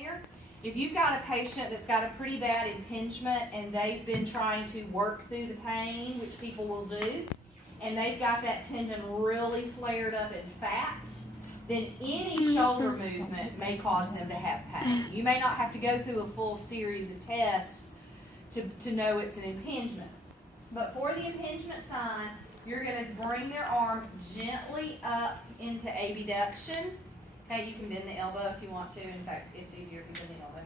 there. If you've got a patient that's got a pretty bad impingement and they've been trying to work through the pain, which people will do, and they've got that tendon really flared up and fat, then any shoulder movement may cause them to have pain. You may not have to go through a full series of tests to know it's an impingement. But for the impingement sign, you're going to bring their arm gently up into abduction. Okay, you can bend the elbow if you want to. In fact, it's easier if you bend the elbow.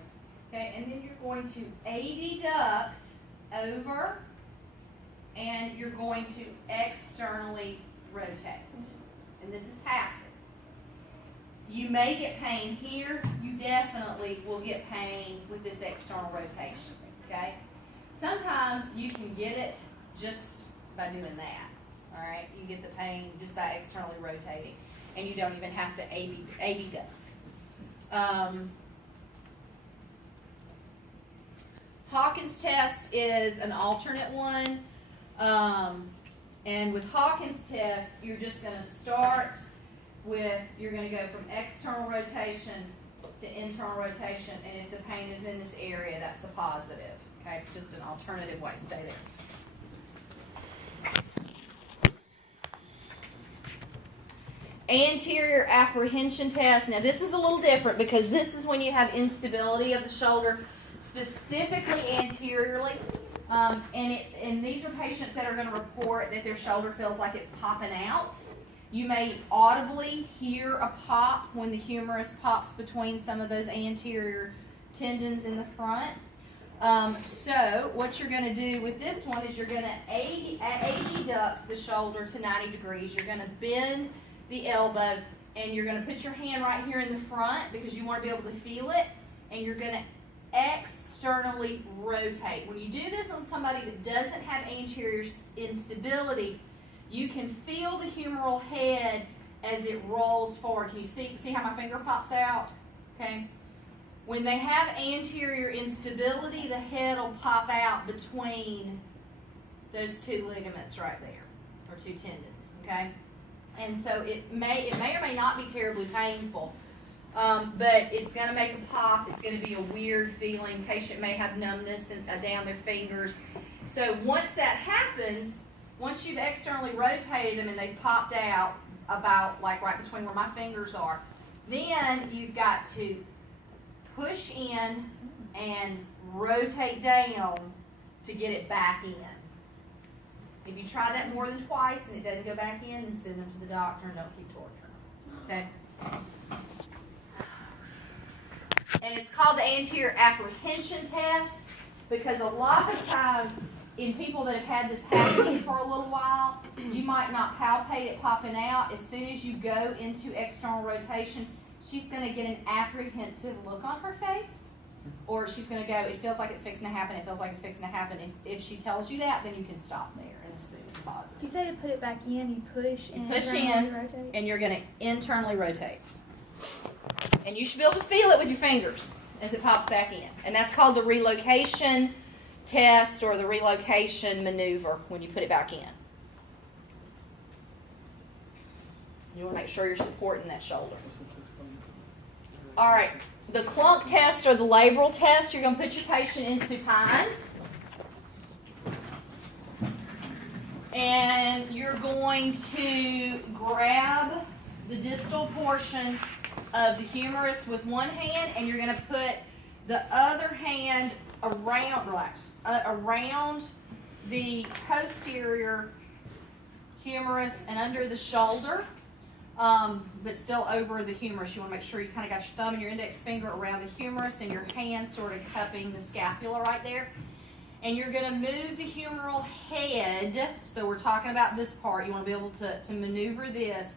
Okay, and then you're going to adduct over, and you're going to externally rotate. And this is passive. You may get pain here. You definitely will get pain with this external rotation. Okay? Sometimes you can get it just by doing that. All right? You get the pain just by externally rotating, and you don't even have to adduct. Hawkins test is an alternate one. And with Hawkins test, you're just going to start with, you're going to go from external rotation to internal rotation, and if the pain is in this area, that's a positive. Okay, it's just an alternative way. Stay there. Anterior apprehension test. Now this is a little different because this is when you have instability of the shoulder, specifically anteriorly. And these are patients that are going to report that their shoulder feels like it's popping out. You may audibly hear a pop when the humerus pops between some of those anterior tendons in the front. So what you're going to do with this one is you're going to adduct the shoulder to 90 degrees. You're going to bend the elbow, and you're going to put your hand right here in the front because you want to be able to feel it, and you're going to externally rotate. When you do this on somebody that doesn't have anterior instability, you can feel the humeral head as it rolls forward. Can you see how my finger pops out? Okay. When they have anterior instability, the head will pop out between those two ligaments right there, or two tendons. Okay. And so it may or may not be terribly painful, but it's going to make a pop. It's going to be a weird feeling. Patient may have numbness down their fingers. So once that happens, once you've externally rotated them and they've popped out about like right between where my fingers are, then you've got to push in and rotate down to get it back in. If you try that more than twice and it doesn't go back in, then send them to the doctor and don't keep torturing them. Okay? And it's called the anterior apprehension test because a lot of times in people that have had this happening for a little while, you might not palpate it popping out. As soon as you go into external rotation, she's going to get an apprehensive look on her face, or she's going to go, it feels like it's fixing to happen, it feels like it's fixing to happen. If she tells you that, then you can stop there and assume it's positive. You say to put it back in, you push and push in, rotate? And you're going to internally rotate. And you should be able to feel it with your fingers as it pops back in. And that's called the relocation test or the relocation maneuver when you put it back in. You want to make sure you're supporting that shoulder. All right, the clunk test or the labral test, you're going to put your patient in supine. And you're going to grab the distal portion of the humerus with one hand, and you're going to put the other hand around the posterior humerus and under the shoulder, but still over the humerus. You want to make sure you kind of got your thumb and your index finger around the humerus and your hand sort of cupping the scapula right there. And you're going to move the humeral head. So we're talking about this part. You want to be able to maneuver this.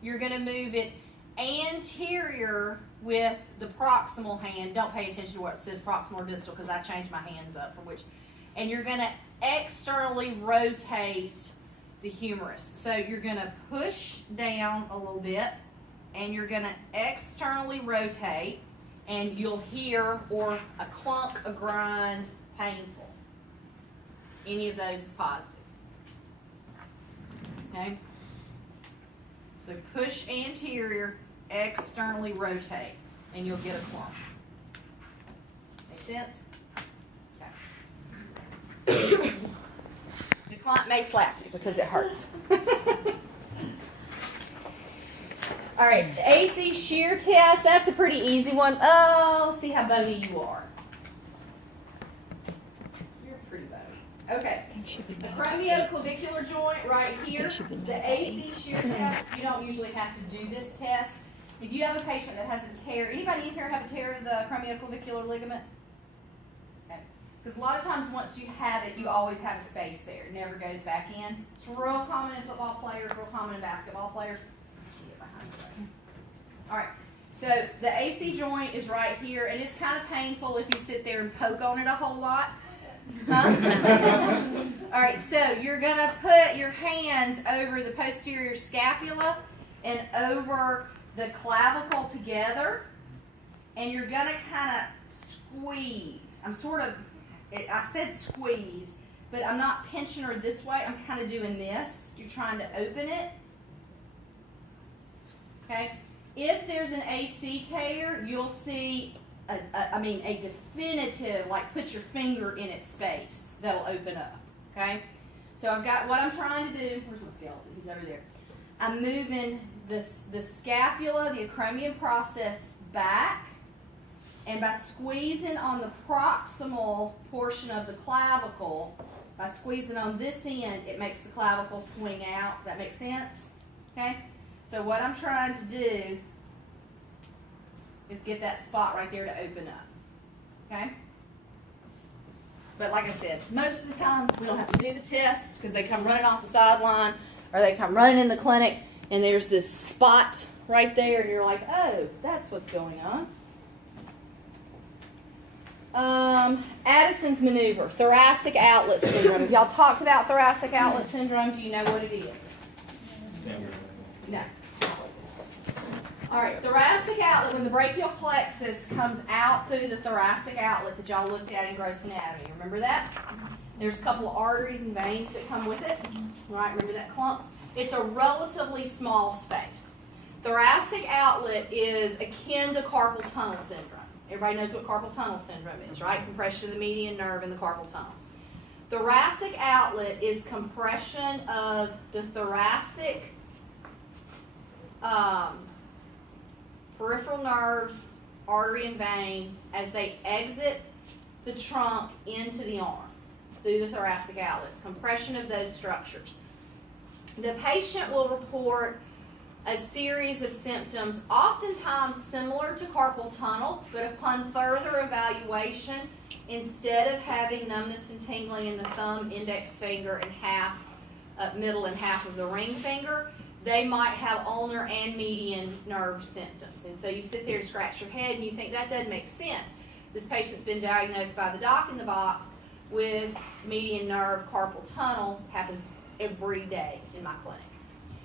You're going to move it anterior with the proximal hand. Don't pay attention to what it says proximal or distal because I changed my hands up for which. And you're going to externally rotate the humerus. So you're going to push down a little bit and you're going to externally rotate, and you'll hear or a clunk, a grind, painful. Any of those is positive. Okay? So push anterior, externally rotate, and you'll get a clunk. sense? Okay. The client may slap you because it hurts. All right, the AC shear test, that's a pretty easy one. Oh, see how bony you are. You're pretty bony. Okay. The acromioclavicular joint right here, the AC shear test, you don't usually have to do this test. If you have a patient that has a tear, anybody in here have a tear of the acromioclavicular ligament? Okay. Because a lot of times once you have it, you always have a space there. It never goes back in. It's real common in football players, real common in basketball players. All right, so the AC joint is right here, and it's kind of painful if you sit there and poke on it a whole lot. Huh? All right, so you're going to put your hands over the posterior scapula and over the clavicle together, and you're going to kind of squeeze. I said squeeze, but I'm not pinching her this way. I'm kind of doing this. You're trying to open it. Okay? If there's an AC tear, you'll see a definitive, like put your finger in its space, that'll open up, okay? So I've got what I'm trying to do. Where's my skeleton? He's over there. I'm moving the scapula, the acromion process back, and by squeezing on the proximal portion of the clavicle, by squeezing on this end, it makes the clavicle swing out. Does that make sense? Okay? So what I'm trying to do is get that spot right there to open up, okay? But like I said, most of the time we don't have to do the test because they come running off the sideline or they come running in the clinic and there's this spot right there and you're like, oh, that's what's going on. Addison's maneuver, thoracic outlet syndrome. If y'all talked about thoracic outlet syndrome, do you know what it is? Standard. No. All right, thoracic outlet, when the brachial plexus comes out through the thoracic outlet that y'all looked at in gross anatomy. Remember that? There's a couple of arteries and veins that come with it. Right, remember that clump? It's a relatively small space. Thoracic outlet is akin to carpal tunnel syndrome. Everybody knows what carpal tunnel syndrome is, right? Compression of the median nerve in the carpal tunnel. Thoracic outlet is compression of the thoracic peripheral nerves, artery and vein, as they exit the trunk into the arm through the thoracic outlets, compression of those structures. The patient will report a series of symptoms, oftentimes similar to carpal tunnel, but upon further evaluation, instead of having numbness and tingling in the thumb, index finger, and middle and half of the ring finger, they might have ulnar and median nerve symptoms. And so you sit there and scratch your head and you think that doesn't make sense. This patient's been diagnosed by the doc in the box with median nerve carpal tunnel. Happens every day in my clinic.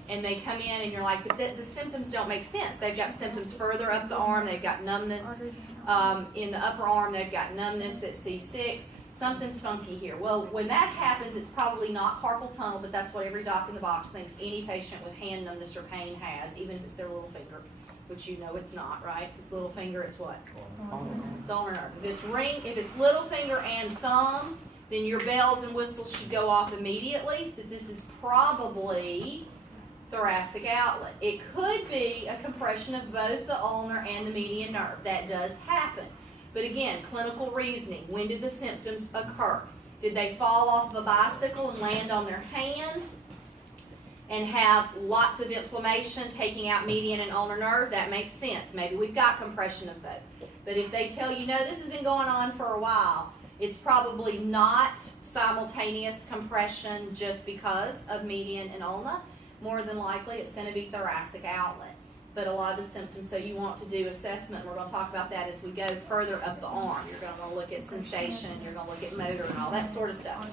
And they come in and you're like, but the symptoms don't make sense. They've got symptoms further up the arm. They've got numbness in the upper arm. They've got numbness at C6. Something's funky here. Well, when that happens, it's probably not carpal tunnel, but that's what every doc in the box thinks any patient with hand numbness or pain has, even if it's their little finger, which you know it's not, right? If it's little finger, it's what? It's ulnar nerve. If it's little finger and thumb, then your bells and whistles should go off immediately, that this is probably thoracic outlet. It could be a compression of both the ulnar and the median nerve. That does happen. But again, clinical reasoning. When did the symptoms occur? Did they fall off of a bicycle and land on their hand and have lots of inflammation taking out median and ulnar nerve? That makes sense. Maybe we've got compression of both. But if they tell you, no, this has been going on for a while, it's probably not simultaneous compression just because of median and ulna. More than likely, it's going to be thoracic outlet. But a lot of the symptoms, so you want to do assessment, and we're going to talk about that as we go further up the arm. You're going to look at sensation, you're going to look at motor and all that sort of stuff.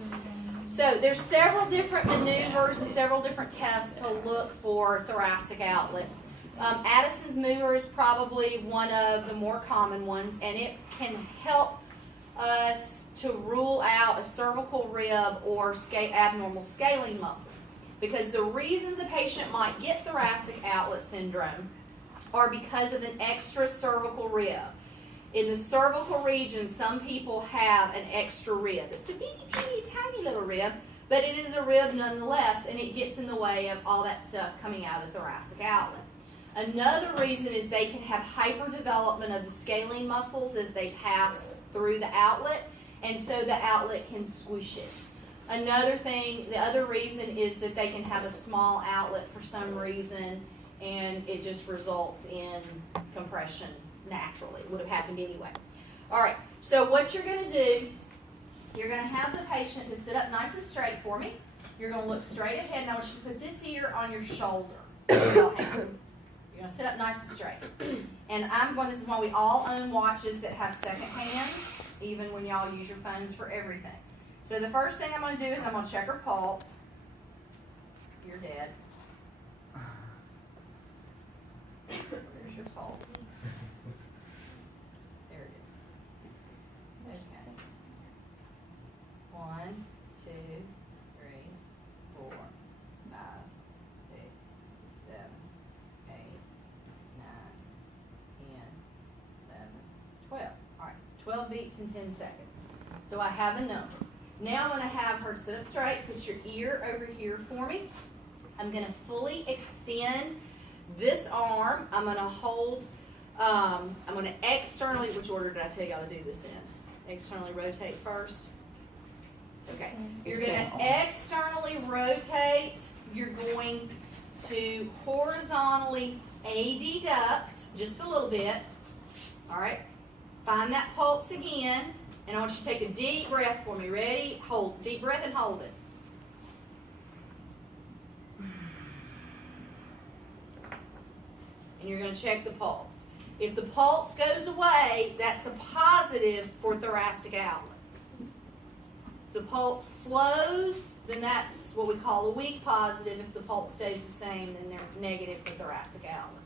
So there's several different maneuvers and several different tests to look for thoracic outlet. Addison's maneuver is probably one of the more common ones, and it can help us to rule out a cervical rib or abnormal scaling muscles. Because the reasons a patient might get thoracic outlet syndrome are because of an extra cervical rib. In the cervical region, some people have an extra rib. It's a teeny, teeny, tiny little rib, but it is a rib nonetheless, and it gets in the way of all that stuff coming out of the thoracic outlet. Another reason is they can have hyperdevelopment of the scalene muscles as they pass through the outlet, and so the outlet can squish it. Another thing, the other reason is that they can have a small outlet for some reason, and it just results in compression naturally. It would have happened anyway. All right, so what you're going to do, you're going to have the patient to sit up nice and straight for me. You're going to look straight ahead, and I want you to put this ear on your shoulder. You're going to sit up nice and straight. And this is why we all own watches that have second hands, even when y'all use your phones for everything. So the first thing I'm going to do is I'm going to check her pulse. You're dead. Where's your pulse? There it is. Okay. 1, 2, 3, 4, 5, 6, 7, 8, 9, 10, 11, 12. All right, 12 beats in 10 seconds. So I have a number. Now I'm going to have her sit up straight, put your ear over here for me. I'm going to fully extend this arm. I'm going to hold, I'm going to externally, which order did I tell y'all to do this in? Externally rotate first. Okay. You're going to externally rotate. You're going to horizontally adduct just a little bit. All right. Find that pulse again. And I want you to take a deep breath for me. Ready? Hold. Deep breath and hold it. And you're going to check the pulse. If the pulse goes away, that's a positive for thoracic outlet. If the pulse slows, then that's what we call a weak positive. If the pulse stays the same, then they're negative for thoracic outlet.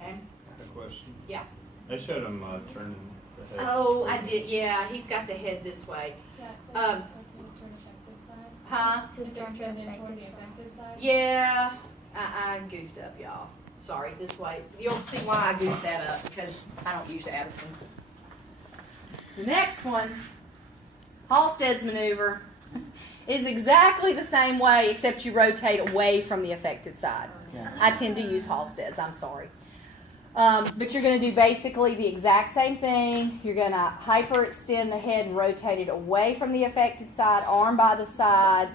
Okay? I have a question. Yeah. I showed him turning the head. Oh, I did. Yeah, he's got the head this way. Huh? Yeah, I goofed up, y'all. Sorry, this way. You'll see why I goofed that up, because I don't use Addison's. The next one, Halstead's maneuver, is exactly the same way, except you rotate away from the affected side. Yeah. I tend to use Halstead's, I'm sorry. But you're going to do basically the exact same thing. You're going to hyperextend the head and rotate it away from the affected side, arm by the side,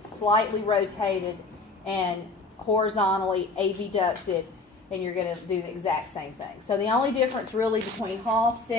slightly rotated, and horizontally abducted, and you're going to do the exact same thing. So the only difference really between Halstead